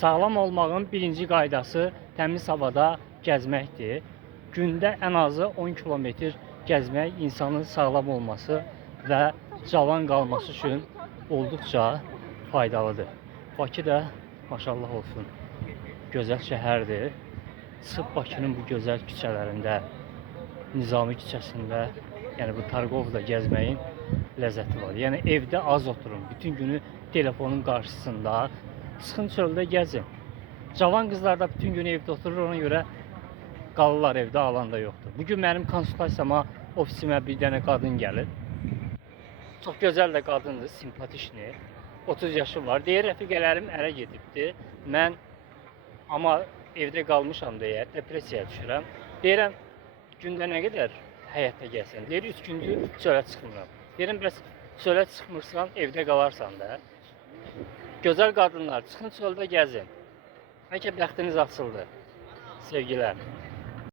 Sağlam olmağın birinci qaydası təmiz havada gəzməkdir. Gündə ən azı 10 kilometr gəzmək insanın sağlam olması və cavan qalması üçün olduqca faydalıdır. Bakı da maşallah olsun gözəl şəhərdir. Çıxıb Bakının bu gözəl küçələrində, Nizami küçəsində, yəni bu Targovda gəzməyin ləzzəti var. Yəni evdə az oturun, bütün günü telefonun qarşısında, çıxın çöldə gəzin. Cavan qızlar da bütün günü evdə oturur, ona görə qalırlar evdə, alan da yoxdur. Bugün mənim konsultasiyama, ofisimə bir dənə qadın gəlir. Çox gözəl də qadındır, simpatişni. 30 yaşı var. Deyir, rəfiqələrim ərə gedibdi. Mən amma evdə qalmışam deyə depressiyaya düşürəm. Deyirəm, gündə nə qədər həyətdə gəlsən? Deyir, 3 gündür çölə çıxmıram. Deyirəm, bəs çölə çıxmırsan, evdə qalarsan da. Gözəl qadınlar, çıxın çöldə gəzin. Bəlkə bəxtiniz açıldı. Sevgilər.